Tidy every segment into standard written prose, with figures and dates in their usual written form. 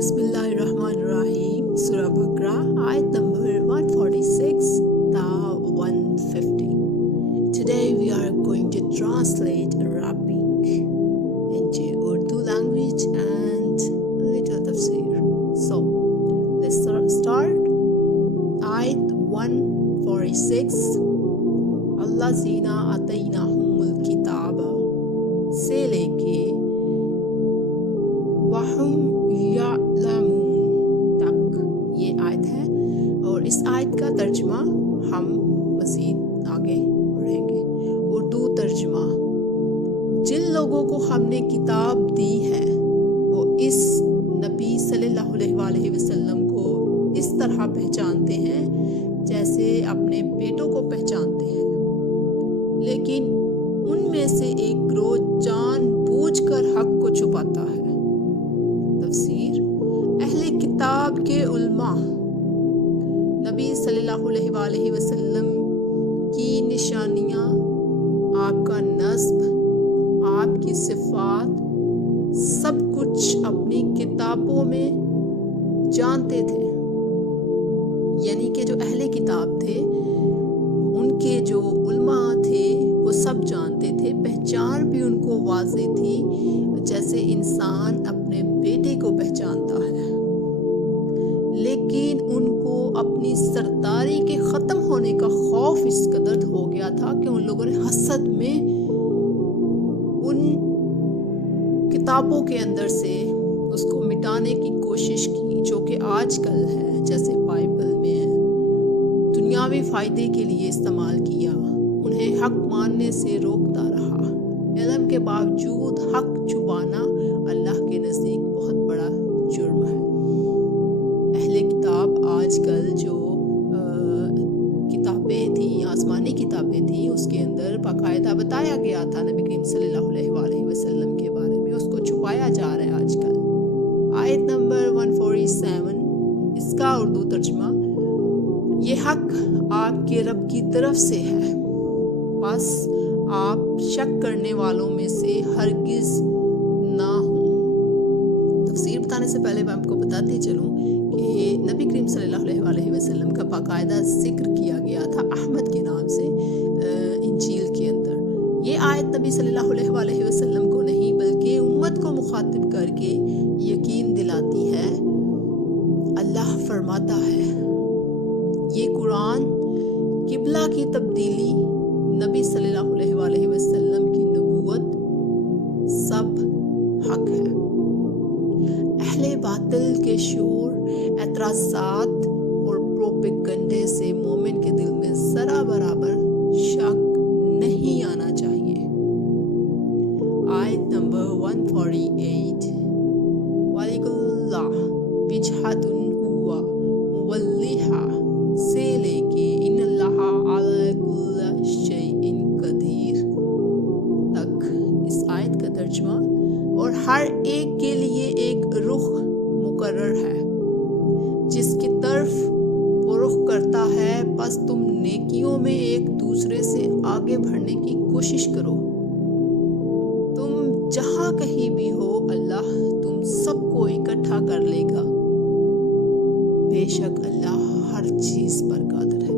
Bismillahirrahmanirrahim. Surah Baqarah, ayat number 146 to 150. Today we are going to translate Arabic into Urdu language and a little tafsir. So, let's start. Ayat 146. Allazina ataynahumul kitaba से लेके वहुम यअलमून तक ये आयत है, और इस आयत का तर्जुमा हम मज़ीद आगे पढ़ेंगे। उर्दू तर्जुमा: जिन लोगों को हमने किताब दी है वो इस नबी सल्लल्लाहु अलैहि वसल्लम को इस तरह पहचानते हैं जैसे अपने बेटों को पहचानते हैं, लेकिन उनमें से एक गिरोह जानबूझकर हक को छुपाता है। तफसीर: अहले किताब के उलमा नबी सल्लल्लाहु अलैहि वसल्लम की निशानियाँ, आपका नस्ब, आपकी सिफ़ात, सब कुछ अपनी किताबों में जानते थे। यानी कि जो अहले किताब थे उनके जो उलमा थे वो सब जानते थे। पहचान भी उनको वाज़ेह थी जैसे इंसान अपने बेटे को पहचानता है, लेकिन उनको अपनी सरदारी के ख़त्म होने का खौफ इस कदर हो गया था कि उन लोगों ने हसद में उन किताबों के अंदर से उसको मिटाने की कोशिश की, जो कि आजकल है, जैसे बाइबल में है, दुनियावी फ़ायदे के लिए इस्तेमाल किया, उन्हें हक मानने से रोकता रहा। इल्म के बावजूद हक छुपाना अल्लाह के नज़दीक बहुत बड़ा जुर्म है। अहले किताब आजकल जो किताबें थी, आसमानी किताबें थी, उसके अंदर बाकायदा बताया गया था नबी करीम सल्लल्लाहु अलैहि वसल्लम के बारे में, उसको छुपाया जा रहा है आजकल। आयत नंबर 147, इसका उर्दू तर्जुमा: ये हक आपके रब की तरफ से है, बस आप शक करने वालों में से हरगिज़ ना हो। तफसीर बताने से पहले मैं आपको बताती चलूँ कि नबी करीम सल्लल्लाहु अलैहि वसल्लम का बाकायदा जिक्र किया गया था अहमद के नाम से इंजील के अंदर। ये आयत नबी सल्लल्लाहु अलैहि वसल्लम को नहीं बल्कि उम्मत को मुखातिब करके यकीन दिलाती है। अल्लाह फरमाता है, ये कुरान किबला की तब्दीली, नबी सल्लल्लाहु अलैहि वसल्लम की नबूवत सब हक है। अहले बातिल के शोर, एतराज़ात और प्रोपेगंडे से मोमिन के दिल में ज़रा बराबर शक नहीं आना चाहिए। आयत नंबर 148, वालिकुल्लाह विजहतुन हुवा मुवल्लिहा से लेके इन्नल्लाहा अला कुल्लि शैइन कदीर तक इस आयत का तर्जुमा: और हर एक के लिए एक रुख मुकर्रर है, जिसकी तरफ वो रुख करता है, बस तुम नेकियों में एक दूसरे से आगे बढ़ने की कोशिश करो। तुम जहाँ कहीं भी हो, अल्लाह तुम सबको इकट्ठा कर लेगा। बेशक अल्लाह हर चीज़ पर कादिर है।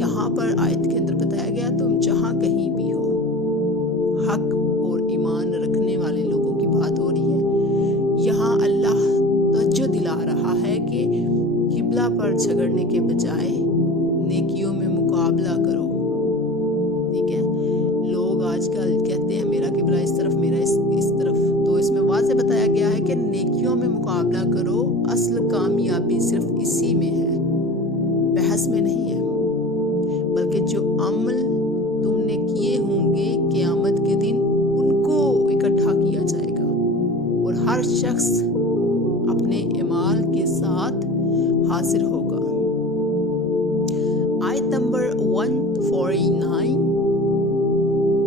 यहाँ पर आयत के अंदर बताया गया तुम जहाँ कहीं भी हो, हक और ईमान रखने वाले लोगों की बात हो रही है। यहाँ अल्लाह तवज्जो दिला रहा है कि किबला पर झगड़ने के बजाय नेकियों में मुकाबला करो। ठीक है, लोग आजकल कहते हैं मेरा किबला इस तरफ, मेरा इस तरफ, तो इसमें वाज़ेह बताया गया है कि नेकियों में मुकाबला करो। असल कामयाबी सिर्फ इसी में है, बहस में नहीं है, बल्कि जो अमल तुमने किए होंगे क़यामत के दिन उनको इकट्ठा किया जाएगा, और हर शख्स अपने अमाल के साथ हासिल होगा। आयत नंबर 149,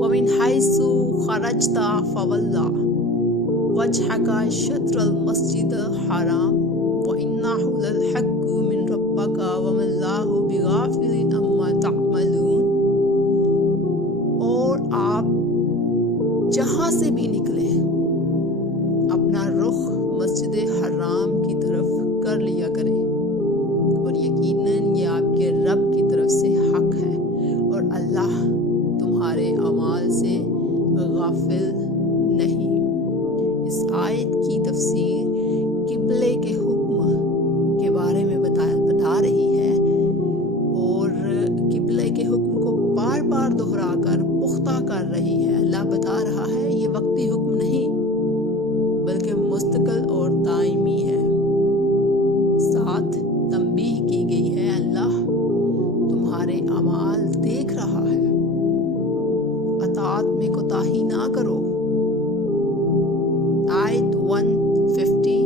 वमिन हैसु खरजता फवल्ला वजहका शत्रल मस्जिदल हराम व इन्नहु लल हक्कु मिन रब्बिका वमल्लाहु बिगाफिलिन अम्मा तअमलून। और आप जहाँ से भी निकले, अपना रुख मस्जिद हराम की तरफ कर लिया करें, और यकीनन ये आपके रब की तरफ से हक है, और अल्लाह तुम्हारे अमाल से गाफिल नहीं। इस आयत की तफसीर किबले के हुक्म के बारे में बता रही है, और किबले के हुक्म को बार बार दोहराकर पुख्ता कर रही है। अल्लाह बता रहा है ये वक्ती हुक्म नहीं बल्कि मुस्तकिल और दायमी है। साथ तंबीह की गई है, अल्लाह तुम्हारे अमाल देख रहा है, अतात में कोताही ना करो। आयत 150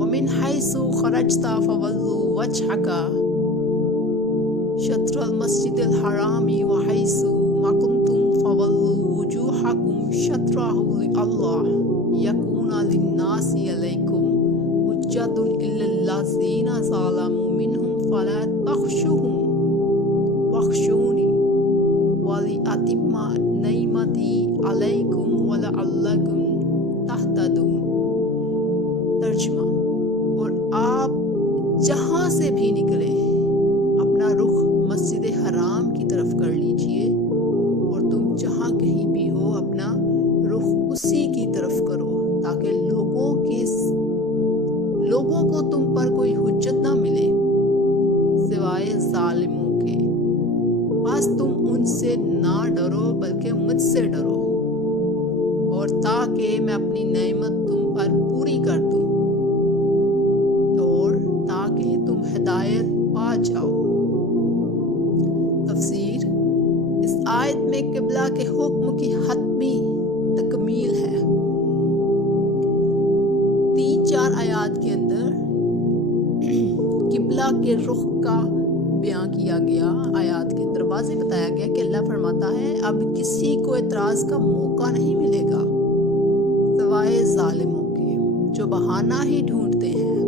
वमिन हैसु खरजता फवल्लु वजहका शत्रल मस्जिदिल हरामी व हैसु मा कुंतुम फवल्लु वुजूहकुम शत्रहु लिअल्लाह यकूना लिन्नासि अलैकुम हुज्जतुन इल्लल्लाज़ीना ज़लमू मिनहुम फला तख्शुहुम वख्शूनी वलिअतिम्मा निअमती अलैकुम वलअल्लकुम तहतदून। तर्जुमा, और आप जहाँ से भी निकले अपना रुख मस्जिद हराम की तरफ कर लीजिए, और तुम जहाँ कहीं भी हो अपना रुख उसी की तरफ करो, ताकि लोगों को तुम पर कोई हुज्जत ना मिले सिवाय जालिमों के। बस तुम उनसे ना डरो बल्कि मुझसे डरो, और ताकि मैं अपनी नेमत तुम पर पूरी कर दूं, और ताकि तुम हिदायत पा जाओ। तफसीर, इस आयत में किबला के हुक्म की हतमी तकमील है। 3-4 आयात के अंदर किबला के रुख का बयां किया गया। आयात के अंदर वाज़ेह बताया गया कि अल्लाह फरमाता है अब किसी को एतराज़ का मौका नहीं मिलेगा सिवाय जालिमों के, जो बहाना ही ढूंढते हैं।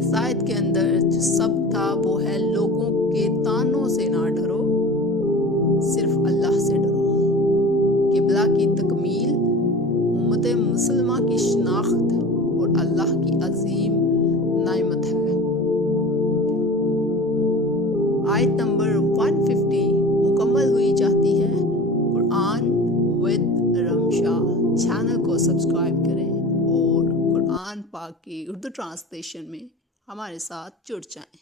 इस आयत के अंदर जो सब था वो है लोगों के तानों से ना डरो, सिर्फ अल्लाह से डरो। किबला की तकमील उम्मत मुसलमा की शनाख्त और अल्लाह की अजीम नेमत है। आयत नंबर 150 मुकम्मल हुई जाती है। कुरान विद रमशा चैनल को सब्सक्राइब करें और कुरान पाक की उर्दू ट्रांसलेशन में हमारे साथ जुड़ जाएं।